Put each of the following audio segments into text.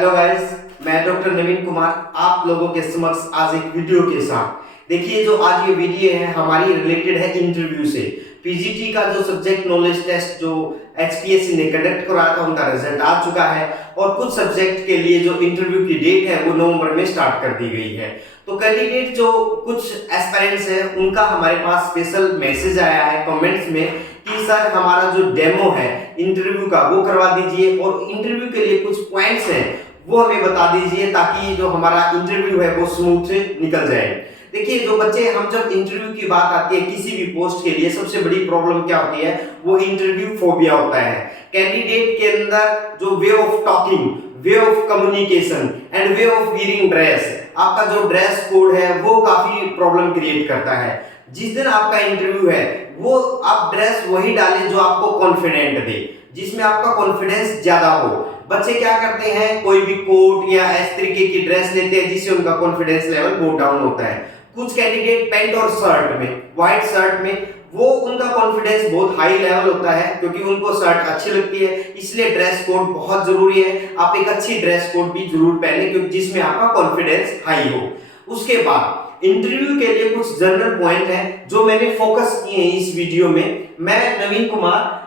Hello guys, मैं doctor नवीन कुमार आप लोगों के समक्ष आज एक वीडियो के साथ। देखिए, जो आज ये वीडियो है हमारी रिलेटेड है इंटरव्यू से। पीजीटी का जो सब्जेक्ट नॉलेज टेस्ट जो एचपीएससी ने कंडक्ट कराया था उनका रिजल्ट आ चुका है और कुछ सब्जेक्ट के लिए जो इंटरव्यू की डेट है वो नवंबर में स्टार्ट कर दी गई है। तो कैंडिडेट जो कुछ एस्पिरेंट्स हैं उनका हमारे पास स्पेशल मैसेज आया है कमेंट्स में कि सर हमारा जो डेमो है इंटरव्यू का वो करवा दीजिए और इंटरव्यू के लिए कुछ पॉइंट्स हैं वो हमें बता दीजिए ताकि जो हमारा इंटरव्यू है वो स्मूथ से निकल जाए। देखिए, जो बच्चे हम जब इंटरव्यू की बात आती है किसी भी पोस्ट के लिए सबसे बड़ी प्रॉब्लम क्या होती है, वो इंटरव्यू फोबिया होता है। कैंडिडेट के अंदर जो way of talking, way of communication and way of wearing dress, आपका जो ड्रेस कोड है वो काफी प्रॉब्लम क्रिएट करता है। जिस दिन आपका इंटरव्यू है वो आप ड्रेस वही डालें जो आपको कॉन्फिडेंट दे, जिसमें आपका कॉन्फिडेंस ज्यादा हो। बच्चे क्या करते हैं, कोई भी कोट या इस तरीके की ड्रेस लेते हैं जिससे उनका कॉन्फिडेंस लेवल गो डाउन होता है। कुछ कैंडिडेट पैंट और शर्ट में, व्हाइट शर्ट में, वो उनका कॉन्फिडेंस बहुत हाई लेवल होता है क्योंकि उनको शर्ट अच्छी लगती है, इसलिए ड्रेस कोड बहुत जरूरी है। आप एक अच्छी ड्रेस कोड भी जरूर पहने क्योंकि जिसमें आपका कॉन्फिडेंस हाई हो। उसके बाद इंटरव्यू के लिए कुछ जनरल पॉइंट है जो मैंने फोकस किए हैं इस वीडियो में। मैं Naveen Kumar,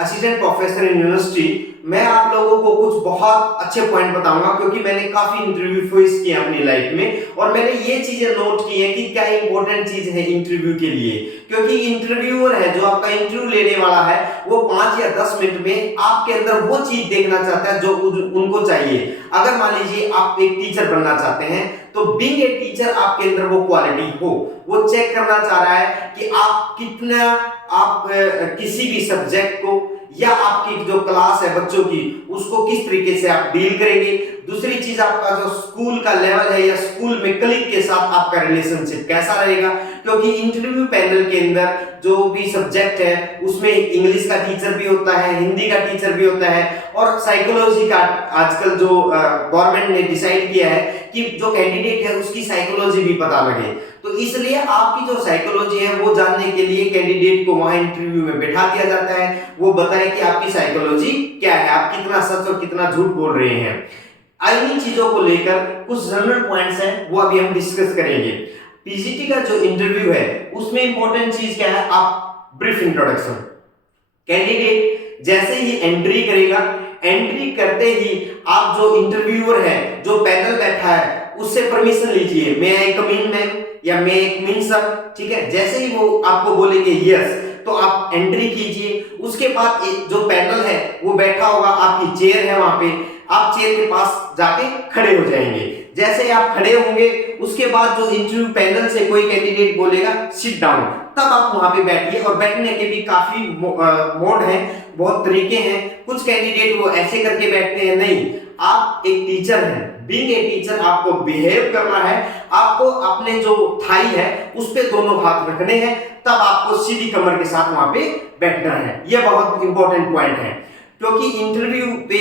assistant professor in university, मैं आप लोगों को कुछ बहुत अच्छे पॉइंट बताऊंगा क्योंकि मैंने काफी इंटरव्यू फेस किए अपनी लाइफ में और मैंने ये चीजें नोट की है कि क्या इंपॉर्टेंट चीज है इंटरव्यू के लिए। क्योंकि इंटरव्यूअर है जो आपका इंटरव्यू लेने वाला है वो 5 या 10 मिनट में आपके अंदर वो चीज देखना चाहता है जो उनको चाहिए। अगर मान लीजिए आप एक टीचर बनना चाहते हैं तो बीइंग ए टीचर आपके अंदर वो क्वालिटी हो, वो चेक करना चाह रहा है कि आप कितना आप किसी भी सब्जेक्ट को या आपकी जो क्लास है बच्चों की उसको किस तरीके से आप डील करेंगे। दूसरी चीज, आपका जो स्कूल का लेवल है या स्कूल में कलीग के साथ आपका रिलेशनशिप कैसा रहेगा, क्योंकि इंटरव्यू पैनल के अंदर जो भी सब्जेक्ट है उसमें इंग्लिश का टीचर भी होता है, हिंदी का टीचर भी होता है और साइकोलॉजी का आजकल जो गवर्नमेंट ने डिसाइड किया है कि जो कैंडिडेट है उसकी साइकोलॉजी भी पता लगे। तो इसलिए आपकी जो साइकोलॉजी है वो जानने के लिए कैंडिडेट को वहां इंटरव्यू में बैठा दिया जाता है, वो बताए कि आपकी साइकोलॉजी क्या है, आप कितना सच और कितना झूठ बोल रहे हैं। इन्हीं चीजों को लेकर कुछ जनरल पॉइंट्स हैं वो अभी हम डिस्कस करेंगे। पीजीटी का जो इंटरव्यू है उसमें इंपॉर्टेंट चीज क्या है, आप ब्रीफ इंट्रोडक्शन। कैंडिडेट जैसे ही एंट्री करेगा, एंट्री करते ही आप जो इंटरव्यूअर है, जो पैनल बैठा है, उससे परमिशन लीजिए, मैं आई कम इन मैम या मैं आई कम इन सर, ठीक है। जैसे ही वो आपको बोलेंगे यस तो आप एंट्री कीजिए। उसके बाद जो पैनल है वो बैठा होगा, आपकी चेयर है वहां पे, आप चेयर के पास जाके खड़े हो जाएंगे। जैसे ही आप खड़े होंगे उसके बाद जो इंटरव्यू पैनल से कोई कैंडिडेट बोलेगा सिट डाउन, तब आप वहां पे बैठिए। और बैठने के भी काफी मोड हैं, बहुत तरीके हैं। कुछ कैंडिडेट वो ऐसे करके बैठते हैं, नहीं, आप एक टीचर हैं, बीइंग ए टीचर आपको बिहेव करना है, आपको अपने जो थाई है उस पे दोनों हाथ रखने हैं, तब आपको सीधी कमर के साथ वहां पे बैठना है। ये बहुत इंपॉर्टेंट पॉइंट है क्योंकि इंटरव्यू पे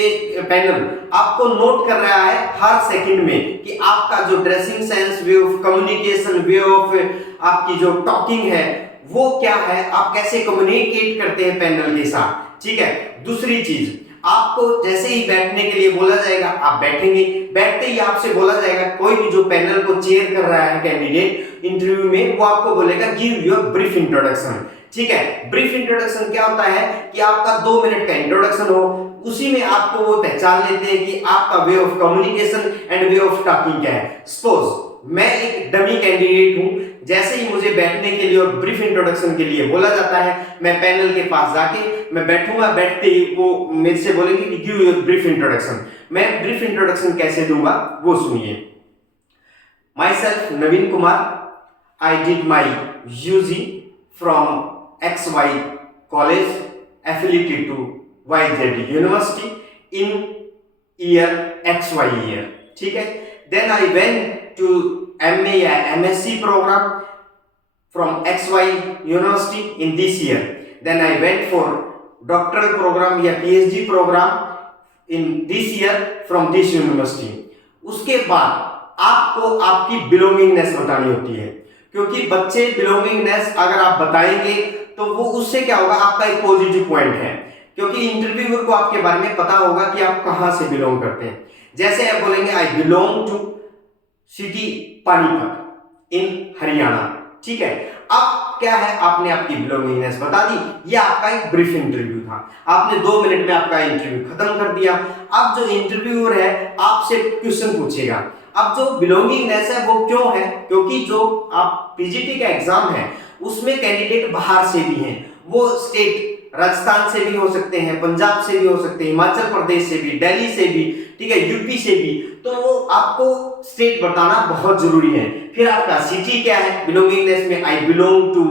पैनल आपको नोट कर रहा है हर सेकंड में कि आपका जो dressing sense, way of communication, way of आपकी जो टॉकिंग है वो क्या है, आप कैसे कम्युनिकेट करते हैं पैनल के साथ, ठीक है। दूसरी चीज, आपको जैसे ही बैठने के लिए बोला जाएगा आप बैठेंगे। बैठते ही आपसे बोला जाएगा, कोई भी जो पैनल को चेयर कर रहा है कैंडिडेट इंटरव्यू में, वो आपको बोलेगा गिव योर ब्रीफ इंट्रोडक्शन, ठीक है। ब्रीफ इंट्रोडक्शन क्या होता है कि आपका 2 मिनट का इंट्रोडक्शन हो, उसी में आपको वो पहचान लेते हैं कि आपका way of communication and way of talking क्या है। सपोज मैं एक डमी कैंडिडेट हूं, जैसे ही मुझे बैठने के लिए और ब्रीफ इंट्रोडक्शन के लिए बोला जाता है, मैं पैनल के पास जाके मैं बैठूंगा। बैठते ही वो मेरे से बोलेंगे कि गिव योर ब्रीफ इंट्रोडक्शन। मैं ब्रीफ इंट्रोडक्शन कैसे दूंगा वो सुनिए। Myself Naveen Kumar, I did my UG from XY college affiliated to YZ University in year XY year, ठीक है। Then I went to MA या MSc program from XY University in this year. Then I went for doctoral program या PhD program in this year from this university. उसके बाद आपको आपकी belongingness बतानी होती है क्योंकि बच्चे बिलोंगिंगनेस अगर आप बताएंगे तो वो उससे क्या होगा, आपका एक पॉजिटिव पॉइंट है। क्योंकि इंटरव्यूअर को आपके बारे में पता होगा कि आप कहां से बिलोंग करते हैं। जैसे आप बोलेंगे I belong to city Panipat in Haryana, ठीक है। अब क्या है, आपने आपकी बिलोंगिंगनेस बता दी, ये आपका एक ब्रीफ इंटरव्यू था, आपने 2 मिनट में आपका इंटरव्यू खत्म कर दिया। अब जो इंटरव्यूअर है आपसे क्वेश्चन पूछेगा। अब जो बिलोंगिंगनेस है वो क्यों है, क्योंकि जो आप पीजीटी का एग्जाम है उसमें कैंडिडेट बाहर से भी हैं, वो स्टेट राजस्थान से भी हो सकते हैं, पंजाब से भी हो सकते हैं, हिमाचल प्रदेश से भी, दिल्ली से भी, ठीक है, यूपी से भी, तो वो आपको स्टेट बताना बहुत जरूरी है। फिर आपका सिटी क्या है, बिलोंगिंगनेस में I belong to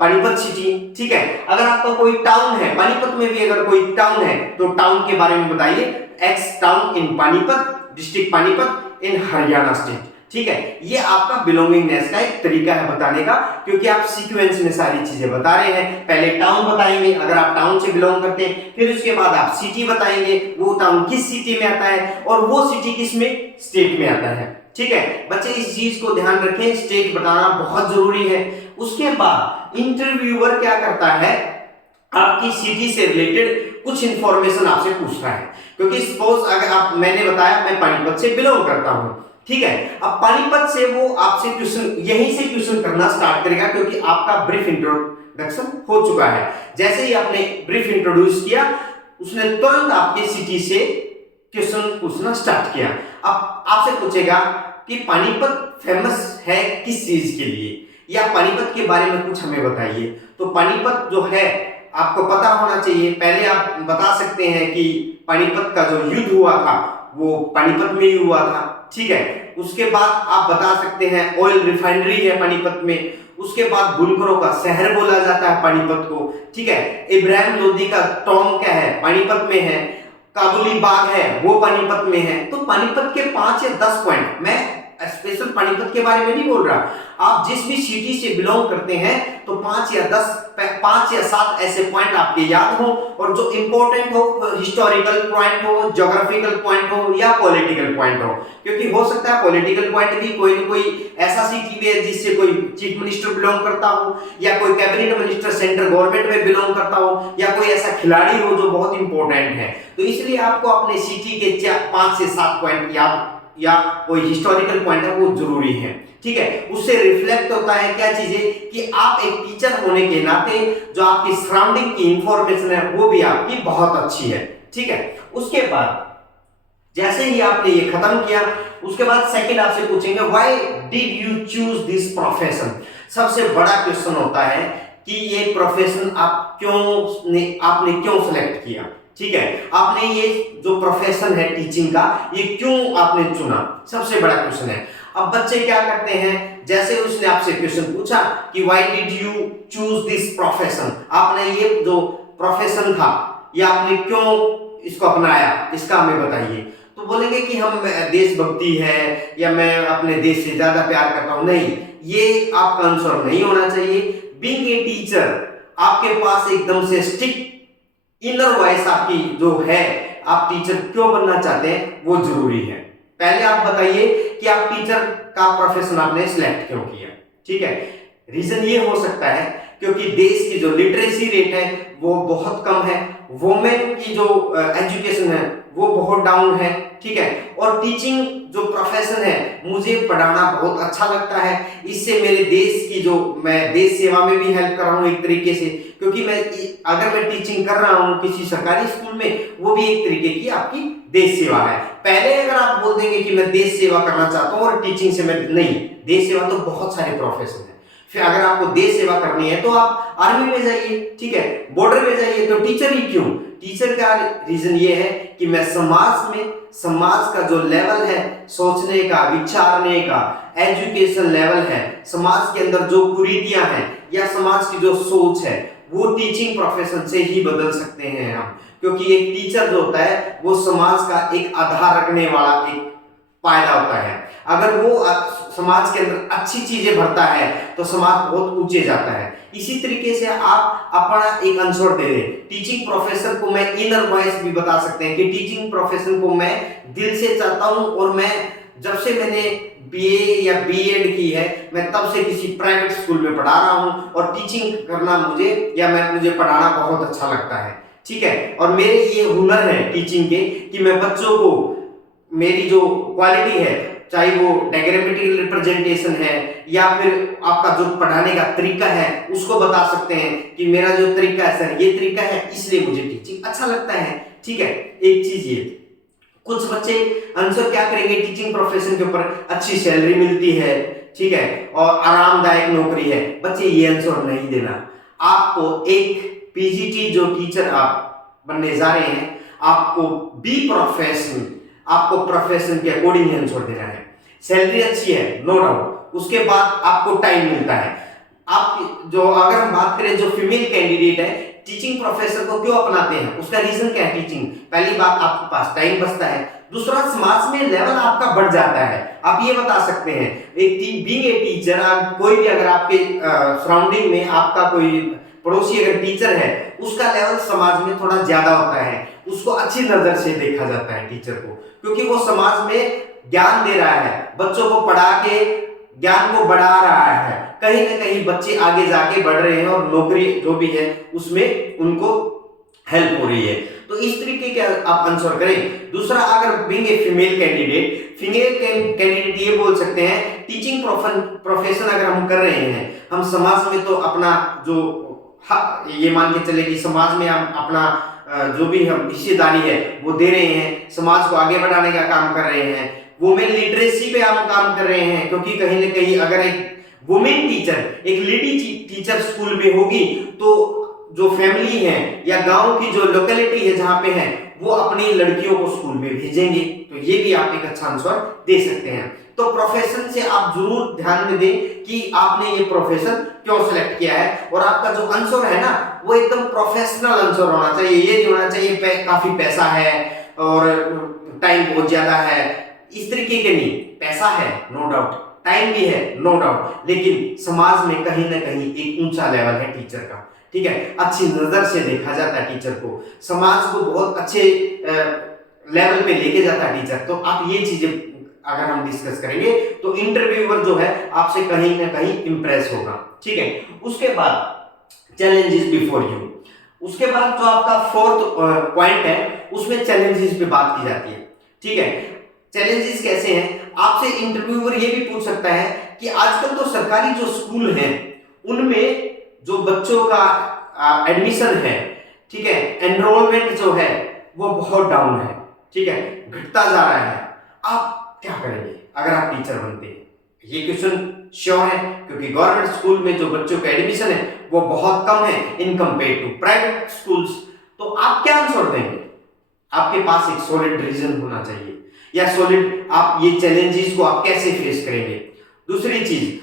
Panipat city, ठीक है। अगर आपका कोई टाउन है, पानीपत में भी अगर कोई टाउन है तो टाउन के बारे में बताइए, x town in Panipat, district Panipat in Haryana state, ठीक है। ये आपका बिलोंगिंगनेस का एक तरीका है बताने का, क्योंकि आप सीक्वेंस में सारी चीजें बता रहे हैं। पहले टाउन बताएंगे अगर आप टाउन से बिलोंग करते हैं, फिर उसके बाद आप सिटी बताएंगे, वो टाउन किस सिटी में आता है और वो सिटी किस में, स्टेट में आता है, ठीक है। बच्चे इस चीज को ध्यान रखें, स्टेट बताना बहुत जरूरी है। उसके बाद इंटरव्यूअर क्या करता है, आपकी सिटी से रिलेटेड कुछ इंफॉर्मेशन आपसे पूछ रहा है, क्योंकि सपोज अगर आप, मैंने बताया मैं पानीपत से बिलोंग करता हूं, ठीक है। अब पानीपत से वो आपसे क्वेश्चन, यहीं से क्वेश्चन करना स्टार्ट करेगा, क्योंकि आपका ब्रीफ इंट्रोडक्शन हो चुका है। जैसे ही आपने ब्रीफ इंट्रोड्यूस किया, उसने तुरंत आपके सिटी से क्वेश्चन पूछना स्टार्ट किया। अब आपसे पूछेगा कि पानीपत फेमस है किस चीज के लिए, या पानीपत के बारे में कुछ हमें बताइए। तो पानीपत जो है आपको पता होना चाहिए। पहले आप बता सकते हैं कि पानीपत का जो युद्ध हुआ था वो पानीपत में ही हुआ था, ठीक है। उसके बाद आप बता सकते हैं ऑयल रिफाइनरी है पानीपत में, उसके बाद बुनकरों का शहर बोला जाता है पानीपत को, ठीक है। इब्राहिम लोदी का टॉम क्या है, पानीपत में है। काबुली बाग है वो पानीपत में है। तो पानीपत के 5 या 10 पॉइंट, मैं स्पेशल पानीपत के बारे में नहीं बोल रहा, आप जिस भी सिटी से बिलोंग करते हैं तो 5 या 7 ऐसे पॉइंट आपके याद हो, और जो इंपॉर्टेंट हो, हिस्टोरिकल पॉइंट हो, ज्योग्राफिकल पॉइंट हो या पॉलिटिकल पॉइंट हो। क्योंकि हो सकता है पॉलिटिकल पॉइंट भी कोई न कोई ऐसा सिटी में है जिससे कोई चीफ मिनिस्टर बिलोंग करता हो, या कोई कैबिनेट मिनिस्टर सेंट्रल गवर्नमेंट में बिलोंग करता हो, या कोई ऐसा खिलाड़ी हो जो बहुत इंपॉर्टेंट है। तो इसलिए आपको अपने सिटी के 5 से 7 पॉइंट याद, या कोई हिस्टोरिकल पॉइंट है वो जरूरी है, ठीक है। उससे रिफ्लेक्ट होता है क्या चीजें, कि आप एक टीचर होने के नाते जो आपकी सराउंडिंग की इंफॉर्मेशन है वो भी आपकी बहुत अच्छी है, ठीक है। उसके बाद जैसे ही आपने ये खत्म किया, उसके बाद सेकंड आपसे पूछेंगे why did you choose this profession. सबसे बड़ा क्वेश्चन होता है कि ये प्रोफेशन आपने क्यों सेलेक्ट किया, ठीक है। आपने ये जो प्रोफेशन है टीचिंग का, ये क्यों आपने चुना, सबसे बड़ा क्वेश्चन है। अब बच्चे क्या करते हैं, जैसे उसने आपसे क्वेश्चन पूछा कि why did you choose this profession, आपने ये जो प्रोफेशन था ये आपने क्यों इसको अपनाया, इसका हमें बताइए। तो बोलेंगे कि हम देशभक्ति है, या मैं अपने देश से ज्यादा प्यार करता हूं। नहीं, ये आपका आंसर नहीं होना चाहिए। बीइंग ए टीचर, आपके पास एकदम से स्टिक इनर वॉइस आपकी जो है, आप टीचर क्यों बनना चाहते हैं वो जरूरी है। पहले आप बताइए कि आप टीचर का प्रोफेशन आपने सिलेक्ट क्यों किया, ठीक है। रीजन ये हो सकता है क्योंकि देश की जो लिटरेसी रेट है वो बहुत कम है, वुमेन की जो एजुकेशन है वो बहुत डाउन है, ठीक है। और टीचिंग जो प्रोफेशन है, मुझे पढ़ाना बहुत अच्छा लगता है, इससे मेरे देश की जो, मैं देश सेवा में भी हेल्प कर रहा हूँ एक तरीके से, क्योंकि अगर मैं टीचिंग कर रहा हूँ किसी सरकारी स्कूल में, वो भी एक तरीके की आपकी देश सेवा है। पहले अगर आप बोल देंगे कि मैं देश सेवा करना चाहता हूँ और टीचिंग से मैं नहीं, देश सेवा तो बहुत सारे प्रोफेशन है। फिर अगर आपको देश सेवा करनी है तो आप आर्मी में जाइए, ठीक है, बॉर्डर में जाइए। तो टीचर ही क्यों, टीचर का रीजन ये है कि मैं समाज का जो लेवल है सोचने का, विचारने का, एजुकेशन लेवल है, समाज के अंदर जो कुरीतियां हैं या समाज की जो सोच है, वो टीचिंग प्रोफेशन से ही बदल सकते हैं हम। क्योंकि एक टीचर जो होता है वो समाज का एक आधार रखने वाला एक पायदा होता है। अगर वो समाज के अंदर अच्छी चीजें भरता है तो समाज बहुत ऊंचे जाता है। इसी तरीके से आप अपना एक आंसर दे दें। टीचिंग प्रोफेशन को मैं इनर वॉइस भी बता सकते हैं कि टीचिंग प्रोफेशन को मैं दिल से चाहता हूं, और मैं जब से मैंने बीए या बीएड की है, मैं तब से किसी प्राइवेट स्कूल में पढ़ा रहा हूं, और टीचिंग करना मुझे पढ़ाना बहुत अच्छा लगता है, ठीक है। और मेरे ये हुनर है टीचिंग के कि मैं बच्चों को मेरी जो क्वालिटी है, चाहे वो डायग्रामेटिकल रिप्रेजेंटेशन है या फिर आपका जो पढ़ाने का तरीका है, उसको बता सकते हैं कि मेरा जो तरीका है सर ये तरीका है, इसलिए मुझे टीचिंग अच्छा लगता है। ठीक है, एक चीज ये, कुछ बच्चे आंसर क्या करेंगे, टीचिंग प्रोफेशन के ऊपर अच्छी सैलरी मिलती है, ठीक है, और आरामदायक नौकरी है। बच्चे ये आंसर नहीं देना, आपको एक पीजीटी जो टीचर आप बनने जा रहे हैं, आपको बी प्रोफेशनल, आपको प्रोफेशन के अकॉर्डिंग आंसर देना है। सैलरी अच्छी है, नो डाउट, उसके बाद आपको टाइम मिलता है। आप जो अगर हम बात करें जो फीमेल कैंडिडेट है टीचिंग प्रोफेशन को क्यों अपनाते हैं, उसका रीजन क्या है? टीचिंग, पहली बात आपके पास टाइम बचता है, दूसरा समाज में लेवल आपका बढ़ जाता है। आप ये बता सकते हैं एक बीइंग ए टीचर, कोई भी अगर आपके सराउंडिंग में आपका कोई पड़ोसी अगर टीचर है, उसका लेवल समाज में थोड़ा ज्यादा होता है, उसको अच्छी नजर से देखा जाता है टीचर को, क्योंकि वो समाज में ज्ञान दे रहा है, बच्चों को पढ़ा के ज्ञान को बढ़ा रहा है। कहीं ना कहीं बच्चे आगे जाके बढ़ रहे हैं और नौकरी जो भी है उसमें उनको हेल्प हो रही है। तो इस तरीके के आप आंसर करें। दूसरा, अगर बीइंग ए फीमेल कैंडिडेट ये बोल सकते हैं टीचिंग प्रोफेशन अगर हम कर रहे हैं, हम समाज में तो अपना जो ये मान के चले कि समाज में हम अपना जो भी हम हिस्सेदारी है वो दे रहे हैं, समाज को आगे बढ़ाने का काम कर रहे हैं, वुमेन लिटरेसी पे हम काम कर रहे हैं, क्योंकि कहीं ना कहीं अगर एक वुमेन टीचर, एक लेडी टीचर स्कूल में होगी तो जो फैमिली है या गांव की जो लोकेलिटी है जहां पे है, वो अपनी लड़कियों को स्कूल में भेजेंगे। तो ये भी आप एक अच्छा आंसर दे सकते हैं। तो प्रोफेशन से आप जरूर ध्यान में दें कि आपने ये प्रोफेशन क्यों सिलेक्ट किया है, और आपका जो आंसर है ना वो एकदम प्रोफेशनल आंसर होना चाहिए। ये नहीं होना चाहिए काफी पैसा है और टाइम बहुत ज्यादा है, इस तरीके के नहीं। पैसा है नो डाउट, टाइम भी है नो डाउट, लेकिन समाज में कहीं ना कहीं एक ऊंचा लेवल है टीचर का, ठीक है, अच्छी नजर से देखा जाता है टीचर को, समाज को बहुत अच्छे लेवल पे लेके जाता है टीचर। तो आप ये चीजें अगर हम डिस्कस करेंगे तो इंटरव्यूअर जो है आपसे कहीं ना कहीं इंप्रेस होगा, ठीक है। उसके बाद चैलेंजेस बिफोर यू, उसके बाद जो आपका फोर्थ पॉइंट है उसमें चैलेंजेस पे बात की जाती है, ठीक है। चैलेंजेस कैसे हैं, आपसे इंटरव्यूअर ये भी पूछ सकता है कि आजकल तो सरकारी जो स्कूल हैं उनमें जो बच्चों का एडमिशन है, ठीक है, एनरोलमेंट जो है वो बहुत डाउन है, ठीक है, घटता जा रहा है। आप क्या करेंगे अगर आप टीचर बनते हैं? ये क्वेश्चन श्योर है, क्योंकि गवर्नमेंट स्कूल में जो बच्चों का एडमिशन है वो बहुत कम है in compare to private schools. तो आप क्या आंसर देंगे? आपके पास एक सॉलिड रीजन होना चाहिए, या सॉलिड आप ये चैलेंजेस को आप कैसे फेस करेंगे। दूसरी चीज,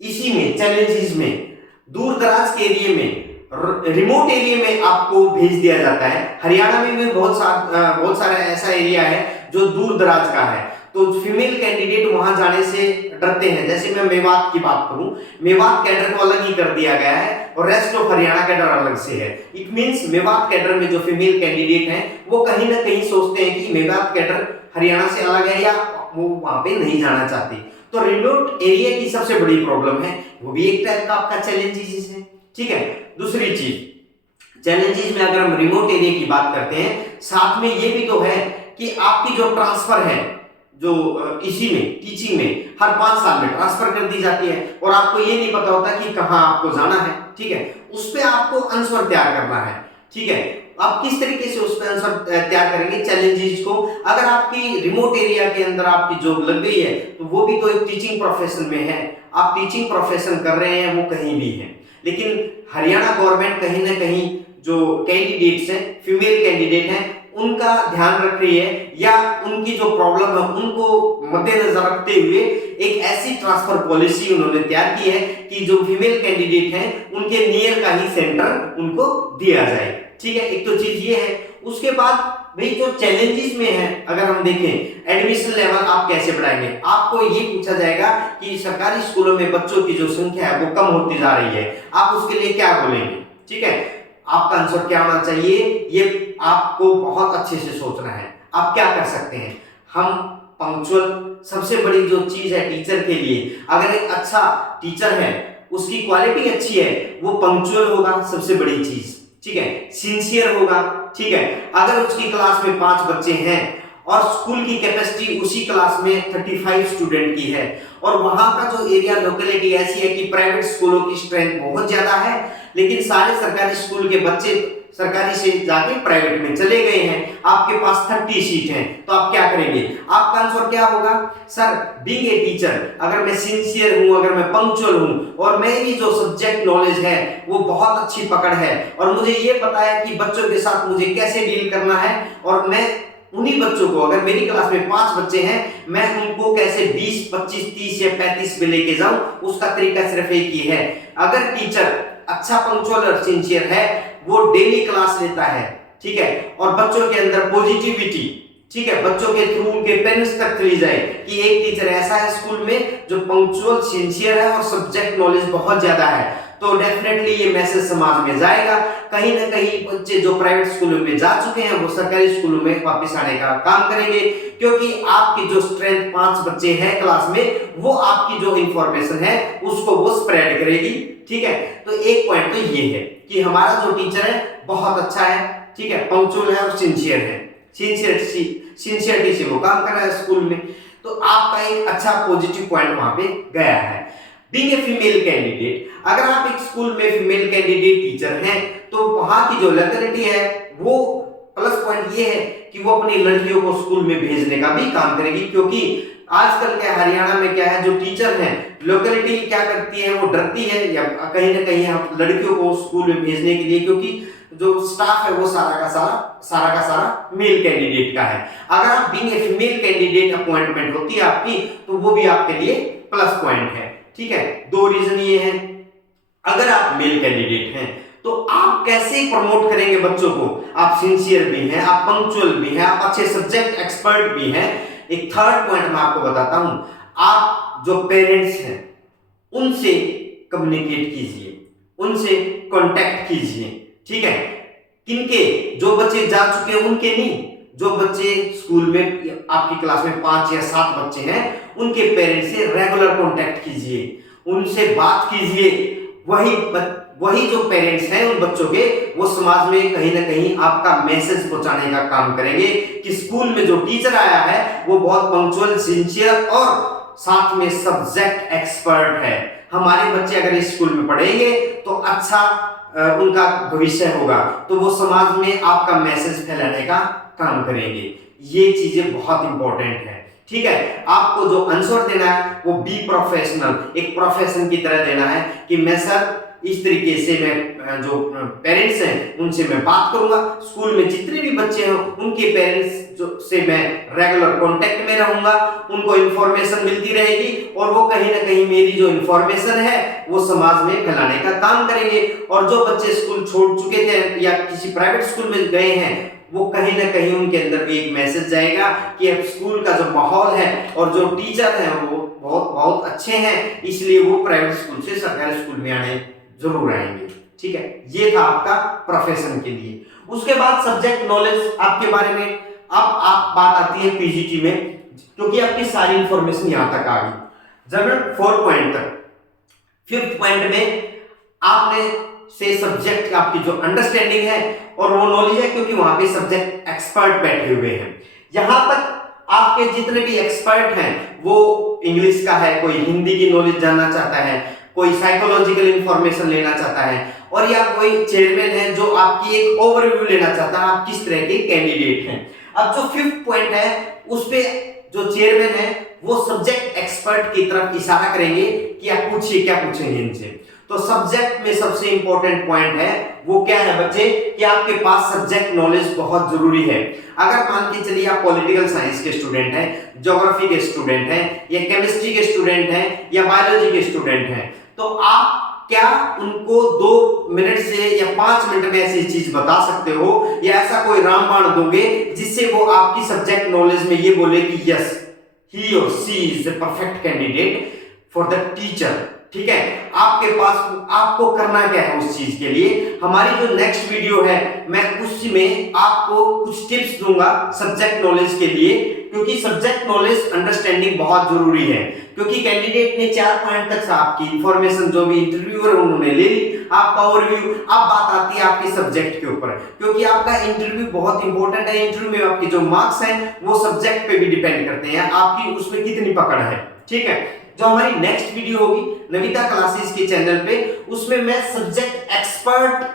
इसी में चैलेंजेस में दूर दराज के एरिया में, रिमोट एरिया में आपको भेज दिया जाता है। हरियाणा में भी बहुत सारा ऐसा एरिया है जो दूर दराज का है, तो फीमेल कैंडिडेट वहां जाने से डरते हैं। जैसे मैं मेवात की बात करूं, मेवात कैडर को अलग ही कर दिया गया है और रेस्ट ऑफ हरियाणा कैडर अलग से है। इट मींस मेवात कैडर में जो फीमेल कैंडिडेट हैं वो कहीं ना कहीं सोचते हैं कि मेवात कैडर हरियाणा से अलग है या वो वहां पे नहीं जाना चाहते। तो रिमोट एरिया की सबसे बड़ी प्रॉब्लम है, वो भी एक टाइप का आपका चैलेंजेस है, ठीक है। दूसरी चीज, चैलेंजेस में अगर हम रिमोट एरिया की बात करते हैं, साथ में ये भी तो है कि आपकी जो ट्रांसफर है, जो इसी में टीचिंग में हर 5 साल में ट्रांसफर कर दी जाती है और आपको ये नहीं पता होता कि कहां आपको जाना है, ठीक है। उस पे आपको आंसर तैयार करना है, ठीक है। आप किस तरीके से उस पे आंसर तैयार करेंगे चैलेंजेस को? अगर आपकी रिमोट एरिया के अंदर आपकी जॉब लग गई है तो वो भी तो एक टीचिंग प्रोफेशन में है, आप टीचिंग प्रोफेशन कर रहे हैं, वो कहीं भी है। लेकिन हरियाणा गवर्नमेंट कहीं ना कहीं जो कैंडिडेट्स हैं, फीमेल कैंडिडेट हैं, उनका ध्यान रख रही है, या उनकी जो प्रॉब्लम है उनको मद्देनजर रखते हुए एक ऐसी ट्रांसफर पॉलिसी उन्होंने तैयार की है कि जो फीमेल कैंडिडेट हैं उनके नियर का ही सेंटर उनको दिया जाए, ठीक है। एक तो चीज ये है। उसके बाद भाई जो चैलेंजेस में है, अगर हम देखें एडमिशन लेवल आप कैसे बढ़ाएंगे, आपको ये पूछा जाएगा कि सरकारी स्कूलों में बच्चों की जो संख्या है वो कम होती जा रही है, आप उसके लिए क्या बोलेंगे, ठीक है। आपका आंसर क्या होना चाहिए, ये आपको बहुत अच्छे से सोचना है। आप क्या कर सकते हैं? हम पंक्चुअल, सबसे बड़ी जो चीज है टीचर के लिए, अगर एक अच्छा टीचर है उसकी क्वालिटी अच्छी है, वो पंक्चुअल होगा, सबसे बड़ी चीज, ठीक है, सिंसियर होगा, ठीक है। अगर उसकी क्लास में 5 बच्चे हैं और स्कूल की कैपेसिटी उसी क्लास में 35 स्टूडेंट की है और वहां का जो एरिया लोकेलिटी ऐसी है कि प्राइवेट स्कूलों की स्ट्रेंथ बहुत ज्यादा है, लेकिन सारे सरकारी स्कूल के बच्चे सरकारी से जाके प्राइवेट में चले गए हैं, आपके पास 30 सीट हैं, तो आप क्या करेंगे? आपका आंसर क्या होगा? सर, बीइंग ए टीचर, अगर मैं सिंसियर हूं, अगर मैं पंक्चुअल हूं और मेरी जो सब्जेक्ट नॉलेज है वो बहुत अच्छी पकड़ है और मुझे ये पता है कि बच्चों के साथ मुझे कैसे डील करना है और मैं उन्हीं बच्चों को, अगर मेरी क्लास में 5 बच्चे हैं, मैं उनको कैसे 20, 25, 30 या 35 में लेके जाऊं, उसका तरीका सिर्फ एक ही है। अगर टीचर अच्छा पंक्चुअल और सिंसियर है, वो डेली क्लास लेता है, ठीक है, और बच्चों के अंदर पॉजिटिविटी, ठीक है, बच्चों के थ्रू उनके पेरेंट्स तक चली जाए कि एक टीचर ऐसा है स्कूल में जो पंक्चुअल, सिंसियर है और सब्जेक्ट नॉलेज बहुत ज्यादा है, तो डेफिनेटली ये मैसेज समाज में जाएगा। कहीं ना कहीं बच्चे जो प्राइवेट स्कूलों में जा चुके हैं वो सरकारी स्कूलों में वापस आने का काम करेंगे, क्योंकि आपकी जो स्ट्रेंथ 5 बच्चे हैं क्लास में, वो आपकी जो इंफॉर्मेशन है उसको वो स्प्रेड करेगी, ठीक है। तो एक पॉइंट तो ये है कि हमारा जो टीचर है बहुत अच्छा है, ठीक है, पंक्चुअल है और सिंसियर है, सिंसियरिटी से वो काम कर रहा है स्कूल में, तो आपका एक अच्छा पॉजिटिव पॉइंट वहां पे गया है। बीइंग ए फीमेल कैंडिडेट, अगर आप एक स्कूल में फीमेल कैंडिडेट टीचर हैं तो वहां की जो लोकेलिटी है वो प्लस पॉइंट ये है कि वो अपनी लड़कियों को स्कूल में भेजने का भी काम करेगी, क्योंकि आजकल के हरियाणा में क्या है, जो टीचर हैं लोकेलिटी क्या करती है, वो डरती है या कहीं ना कहीं हम लड़कियों को स्कूल में भेजने के लिए, क्योंकि जो स्टाफ है वो सारा का सारा मेल कैंडिडेट का है। अगर आप being a female candidate appointment होती है आपकी, तो वो भी आपके लिए प्लस पॉइंट है, ठीक है। 2 रीजन ये हैं। अगर आप मेल कैंडिडेट हैं तो आप कैसे प्रमोट करेंगे बच्चों को? आप सिंसियर भी हैं, आप पंक्चुअल भी हैं, आप अच्छे सब्जेक्ट एक्सपर्ट भी हैं। एक थर्ड पॉइंट मैं आपको बताता हूं, आप जो पेरेंट्स हैं उनसे कम्युनिकेट कीजिए, उनसे कांटेक्ट कीजिए, ठीक है। किनके? जो बच्चे जा चुके हैं उनके नहीं, जो बच्चे स्कूल में आपकी क्लास में 5 या 7 बच्चे हैं उनके पेरेंट्स से रेगुलर कांटेक्ट कीजिए, उनसे बात कीजिए। वही जो पेरेंट्स हैं उन बच्चों के, वो समाज में कहीं ना कहीं आपका मैसेज पहुंचाने का काम करेंगे कि स्कूल में जो टीचर आया है वो बहुत पंक्चुअल, सिंसियर और साथ में सब्जेक्ट एक्सपर्ट है। हमारे बच्चे अगर इस स्कूल में पढ़ेंगे तो अच्छा उनका भविष्य होगा, तो वो समाज में आपका मैसेज फैलाने का काम करेंगे। ये चीजें बहुत इंपॉर्टेंट है, ठीक है। आपको जो आंसर देना है वो बी प्रोफेशनल, एक प्रोफेशन की तरह देना है कि मैं सर इस तरीके से मैं जो पेरेंट्स हैं उनसे मैं बात करूंगा, स्कूल में जितने भी बच्चे हैं उनके पेरेंट्स से मैं रेगुलर कांटेक्ट में रहूंगा, उनको इंफॉर्मेशन मिलती रहेगी और वो कहीं ना कहीं मेरी जो इंफॉर्मेशन है वो समाज में फैलाने का काम करेंगे। और जो बच्चे स्कूल छोड़ चुके थे या किसी प्राइवेट स्कूल में गए हैं, वो कहीं ना कहीं उनके अंदर भी एक मैसेज जाएगा कि अब स्कूल का जो माहौल है और जो टीचर हैं वो बहुत अच्छे हैं, इसलिए वो प्राइवेट स्कूल से सरकारी स्कूल में आने जरूर आएंगे, ठीक है। ये था आपका प्रोफेशन के लिए। उसके बाद सब्जेक्ट नॉलेज आपके बारे में अब आप बात आती है पीजीटी में, क्योंकि आपकी सारी इंफॉर्मेशन यहां तक आ गई जनरल 4 पॉइंट तक। 5th पॉइंट में आपने से सब्जेक्ट आपकी जो अंडरस्टैंडिंग है और वो नॉलेज है, क्योंकि वहां पे सब्जेक्ट एक्सपर्ट बैठे हुए हैं। यहां तक आपके जितने भी एक्सपर्ट हैं वो इंग्लिश का है, कोई हिंदी की नॉलेज जानना चाहता है, कोई साइकोलॉजिकल इंफॉर्मेशन लेना चाहता है, और या कोई चेयरमैन है जो आपकी एक ओवरव्यू लेना चाहता है आप किस तरह के कैंडिडेट हैं। अब जो 5th पॉइंट है उस पे जो चेयरमैन है वो सब्जेक्ट एक्सपर्ट की तरफ इशारा करेंगे कि आप पूछिए, क्या पूछेंगे इनसे। तो सब्जेक्ट में सबसे इंपॉर्टेंट पॉइंट है वो क्या है बच्चे, कि आपके पास सब्जेक्ट नॉलेज बहुत जरूरी है। अगर मान के चलिए आप पॉलिटिकल साइंस के स्टूडेंट हैं, ज्योग्राफी के स्टूडेंट हैं, या केमिस्ट्री के स्टूडेंट हैं, या बायोलॉजी के स्टूडेंट हैं, तो आप क्या उनको 2 मिनट से या 5 मिनट में ऐसी चीज बता सकते हो, या ऐसा कोई रामबाण दोगे जिससे वो आपकी सब्जेक्ट नॉलेज में ये बोले कि यस, ही और she is the perfect candidate for the teacher, ठीक है, आपके पास आपको करना क्या है उस चीज के लिए। हमारी जो नेक्स्ट वीडियो है मैं उसमें आपको कुछ टिप्स दूंगा सब्जेक्ट नॉलेज के लिए, क्योंकि सब्जेक्ट नॉलेज अंडरस्टैंडिंग बहुत जरूरी है। क्योंकि कैंडिडेट ने 4 पॉइंट तक आपकी इंफॉर्मेशन जो भी इंटरव्यूअर उन्होंने ले ली, आपका ओवरव्यू, अब बात आती है आपके सब्जेक्ट के ऊपर, क्योंकि आपका इंटरव्यू बहुत इंपॉर्टेंट है। इंटरव्यू में आपके जो मार्क्स हैं वो सब्जेक्ट पे भी डिपेंड करते हैं, आपकी उसमें कितनी पकड़ है। ठीक है, जो हमारी नेक्स्ट वीडियो होगी नविता क्लासेस के चैनल पे, उसमें मैं सब्जेक्ट एक्सपर्ट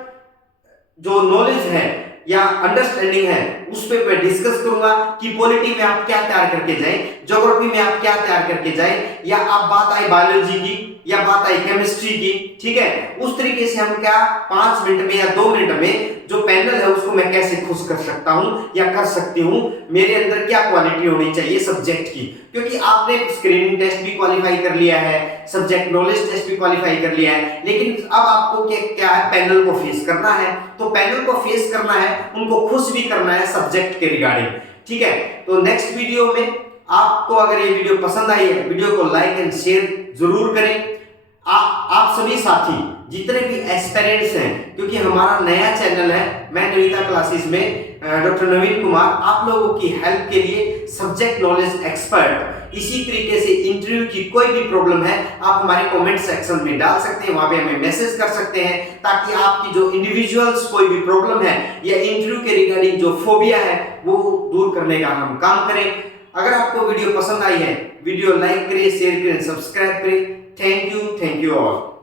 जो नॉलेज है या अंडरस्टैंडिंग है उस पे मैं डिस्कस करूंगा कि पॉलिटी में आप क्या तैयार करके जाएं, ज्योग्राफी में आप क्या तैयार करके जाएं, या आप बात आई बायोलॉजी की या बात आई केमिस्ट्री की। ठीक है, उस तरीके से हम क्या 5 मिनट में या 2 मिनट में जो पैनल है उसको मैं कैसे खुश कर सकता हूं या कर सकती हूं, मेरे अंदर क्या क्वालिटी होनी चाहिए सब्जेक्ट की। क्योंकि आपने स्क्रीनिंग टेस्ट भी क्वालिफाई कर लिया है, सब्जेक्ट नॉलेज टेस्ट भी क्वालिफाई कर लिया है, लेकिन अब आपको क्या है, पैनल को फेस करना है। तो पैनल को फेस करना है, उनको खुश भी करना है सब्जेक्ट के रिगार्डिंग। ठीक है, तो नेक्स्ट वीडियो में आपको अगर ये वीडियो पसंद आई है, वीडियो को लाइक एंड शेयर जरूर करें। आप सभी साथी जितने भी एस्पिरेंट्स हैं, क्योंकि हमारा नया चैनल है, मैं नविता क्लासेस में डॉक्टर नवीन कुमार आप लोगों की हेल्प के लिए सब्जेक्ट नॉलेज एक्सपर्ट। इसी तरीके से इंटरव्यू की कोई भी प्रॉब्लम है आप हमारे कमेंट सेक्शन में डाल सकते हैं, वहां पे हमें मैसेज कर सकते हैं, ताकि आपकी जो इंडिविजुअल्स कोई भी प्रॉब्लम है या इंटरव्यू के रिगार्डिंग जो फोबिया है वो दूर करने का हम काम करें। अगर आपको वीडियो पसंद आई है, वीडियो लाइक करें, शेयर करें, सब्सक्राइब करें। Thank you all.